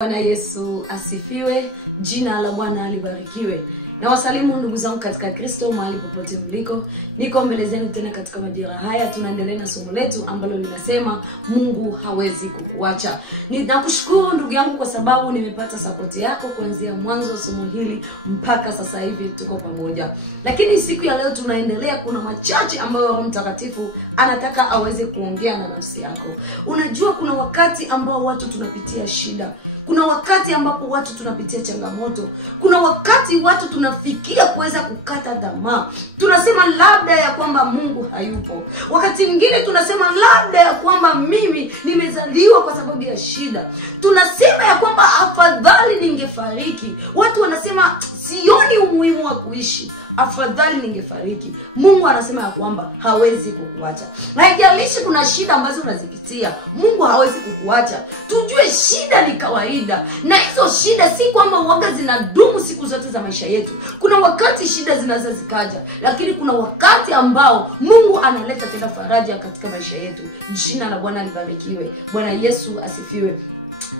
Bwana Yesu asifiwe, jina la Bwana libarikiwe. Na wasalimu ndugu zangu katika Kristo mahali popote mliko. Niko mbele zenu tena katika majira haya. Tunaendelea na somo letu ambalo linasema Mungu hawezi kukuacha. Ninakushukuru ndugu yangu kwa sababu nimepata support yako kuanzia mwanzo wa somo hili mpaka sasa hivi tuko pamoja. Lakini siku ya leo tunaendelea, kuna machache ambayo Roho Mtakatifu anataka aweze kuongea na nafsi yako. Unajua kuna wakati ambao watu tunapitia shida. Kuna wakati ambapo watu tunapitia changamoto. Kuna wakati watu tunafikia kuweza kukata tamaa. Tunasema labda ya kwamba Mungu hayupo. Wakati mwingine tunasema labda ya kwamba mimi nimezaliwa kwa sababu ya shida. Tunasema ya kwamba afadhali ningefariki. Watu wanasema sioni umuhimu wa kuishi, afadhali ningefariki. Mungu anasema ya kwamba hawezi kukuacha. Na haijalishi kuna shida ambazo unazipitia, Mungu hawezi kukuacha. Tujue shida ni kawaida. Na hizo shida si kwamba uoga zinadumu siku zote za maisha yetu. Kuna wakati shida zinaweza zikaja, lakini kuna wakati ambao Mungu analeta tena faraja katika maisha yetu. Jina la Bwana libarikiwe. Bwana Yesu asifiwe.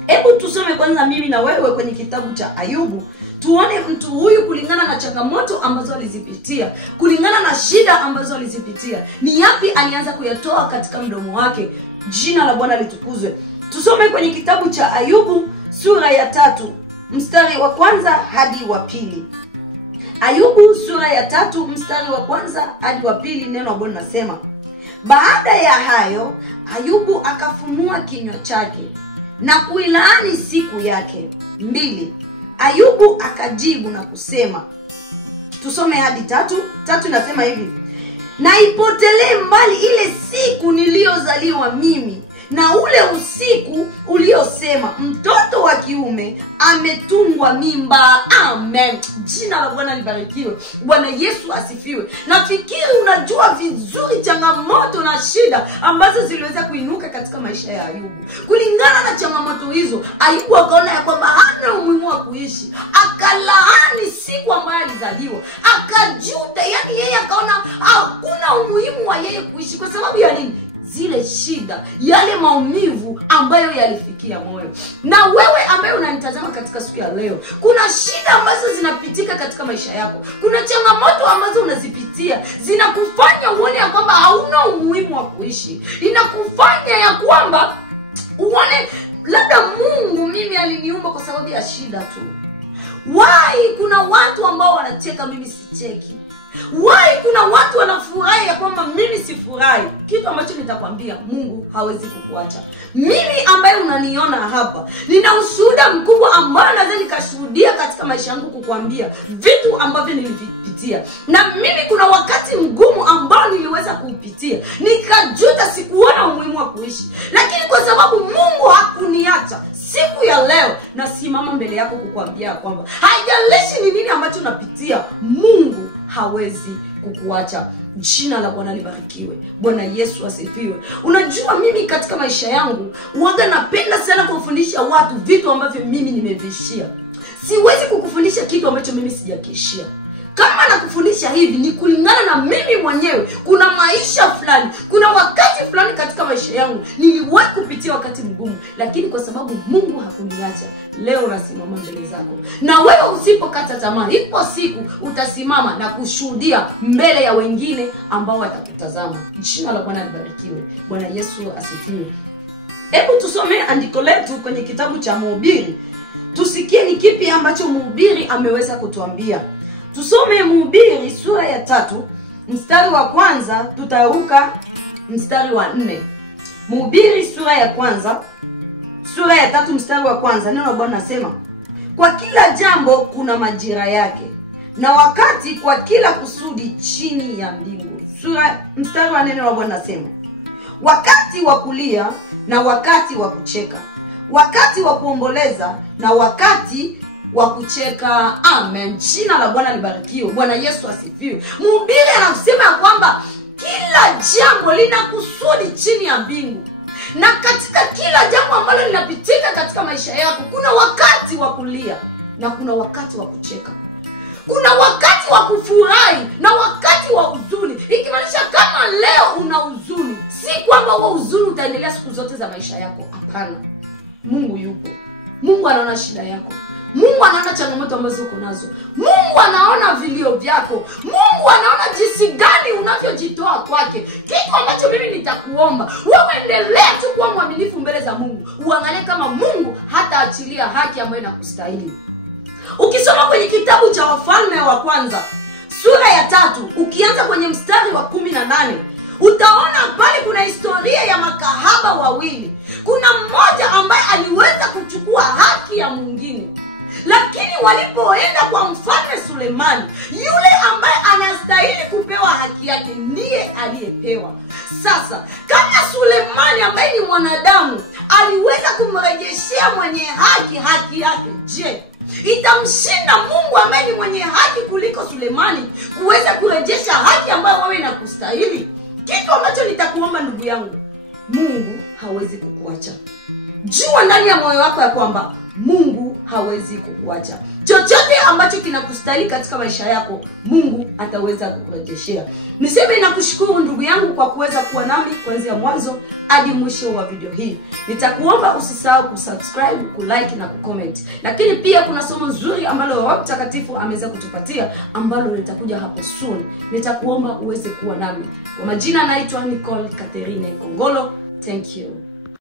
Hebu tusome kwanza mimi na wewe kwenye kitabu cha Ayubu. Tuone mtu huyu kulingana na changamoto ambazo alizipitia, kulingana na shida ambazo alizipitia, ni yapi alianza kuyatoa katika mdomo wake. Jina la Bwana litukuzwe. Tusome kwenye kitabu cha Ayubu sura ya 3 mstari wa 1 hadi wa 2. Ayubu sura ya 3 mstari wa 1 hadi wa 2, neno la Bwana nasema: baada ya hayo Ayubu akafunua kinywa chake na kuilaani siku yake. 2. Ayubu akajibu na kusema, tusome hadi 3 nasema hivi: na ipotelee mbali ile siku niliyozaliwa mimi, na ule usiku uliosema mtoto wa kiume ametungwa mimba. Amen. Jina la Bwana libarikiwe. Bwana Yesu asifiwe. Nafikiri unajua vizuri changamoto na shida ambazo ziliweza kuinuka katika maisha ya Ayubu. Kulingana na changamoto hizo, Ayubu akaona ya kwamba hana umuhimu wa kuishi. Akalaani siku ambayo alizaliwa. Akajuta, yani yeye akaona hakuna umuhimu wa yeye kuishi. Kwa sababu ya nini? Zile shida, yale maumivu ambayo yalifikia moyo. Na wewe ambaye unanitazama katika siku ya leo, kuna shida ambazo zinapitika katika maisha yako. Kuna changamoto ambazo unazipitia, zinakufanya uone ya kwamba hauna umuhimu wa kuishi. Inakufanya ya kwamba uone labda Mungu mimi aliniumba kwa sababu ya shida tu. Why kuna watu ambao wanacheka mimi sicheki? Why kuna watu wanafurahi ya kwamba mimi sifurahi? Kitu ambacho nitakwambia, Mungu hawezi kukuacha. Mimi ambaye unaniona hapa, nina ushuhuda mkubwa ambao naweza nikashuhudia katika maisha yangu kukuambia vitu ambavyo nilivipitia. Na mimi kuna wakati mgumu ambao niliweza kuupitia, nikajuta, sikuona umuhimu wa kuishi. Lakini kwa sababu Mungu hakuniacha, siku ya leo nasimama mbele yako kukuambia kwamba haijalishi ni nini ambacho unapitia, Mungu hawezi kukuacha. Jina la Bwana libarikiwe. Bwana Yesu asifiwe. Unajua mimi katika maisha yangu huaga napenda sana kufundisha watu vitu ambavyo mimi nimevishia. Siwezi kukufundisha kitu ambacho mimi sijakishia. Kama nakufundisha hivi ni kulingana na mimi mwenyewe. Kuna maisha fulani, kuna wakati fulani katika maisha yangu niliwahi kupitia wakati mgumu, lakini kwa sababu Mungu hakuniacha, leo nasimama mbele zako. Na wewe usipokata tamaa, ipo siku utasimama na kushuhudia mbele ya wengine ambao watakutazama. Jina la Bwana libarikiwe. Bwana Yesu asifiwe. Hebu tusome andiko letu kwenye kitabu cha Mhubiri. Tusikie ni kipi ambacho Mhubiri ameweza kutuambia. Tusome Mhubiri sura ya 3 mstari wa 1, tutaruka mstari wa 4. Mhubiri sura ya 3 mstari wa 1, neno la Bwana nasema: kwa kila jambo kuna majira yake, na wakati kwa kila kusudi chini ya mbingu. Mstari wa 4, neno la Bwana nasema: wakati wa kulia na wakati wa kucheka, wakati wa kuomboleza na wakati wa kucheka. Amen. Jina la Bwana libarikiwe. Bwana Yesu asifiwe. Mhubiri anasema ya kwamba kila jambo lina kusudi chini ya mbingu. Na katika kila jambo ambalo linapitika katika maisha yako, kuna wakati wa kulia na kuna wakati wa kucheka. Kuna wakati wa kufurahi na wakati wa huzuni. Ikimaanisha kama leo una huzuni, si kwamba huo huzuni utaendelea siku zote za maisha yako. Hapana. Mungu yupo. Mungu anaona shida yako. Mungu anaona changamoto ambazo uko nazo. Mungu anaona vilio vyako. Mungu anaona jinsi gani unavyojitoa kwake. Kitu ambacho mimi nitakuomba, wewe endelea tu kuwa mwaminifu mbele za Mungu. Uangalie kama Mungu hataachilia haki ambayo inakustahili. Ukisoma kwenye kitabu cha Wafalme wa kwanza, sura ya 3, ukianza kwenye mstari wa 18, utaona pale kuna historia ya makahaba wawili. Kuna mmoja ambaye aliweza kuchukua haki ya mwingine. Lakini walipoenda kwa mfalme Sulemani, yule ambaye anastahili kupewa haki yake ndiye aliyepewa. Sasa kama Sulemani ambaye ni mwanadamu aliweza kumrejeshea mwenye haki yake, je, itamshinda Mungu ambaye ni mwenye haki kuliko Sulemani kuweza kurejesha haki ambayo wewe inakustahili? Kitu ambacho nitakuomba ndugu yangu, Mungu hawezi kukuacha. Jua ndani ya moyo wako ya kwamba Mungu hawezi kukuacha. Chochote ambacho kinakustahili katika maisha yako, Mungu ataweza kukurejeshea. Niseme nakushukuru ndugu yangu kwa kuweza kuwa nami kuanzia mwanzo hadi mwisho wa video hii. Nitakuomba usisahau kusubscribe, kulike na kucomment. Lakini pia kuna somo nzuri ambalo Roho Mtakatifu ameweza kutupatia ambalo litakuja hapo soon. Nitakuomba uweze kuwa nami. Kwa majina naitwa Nicole Catherine Kongolo. Thank you.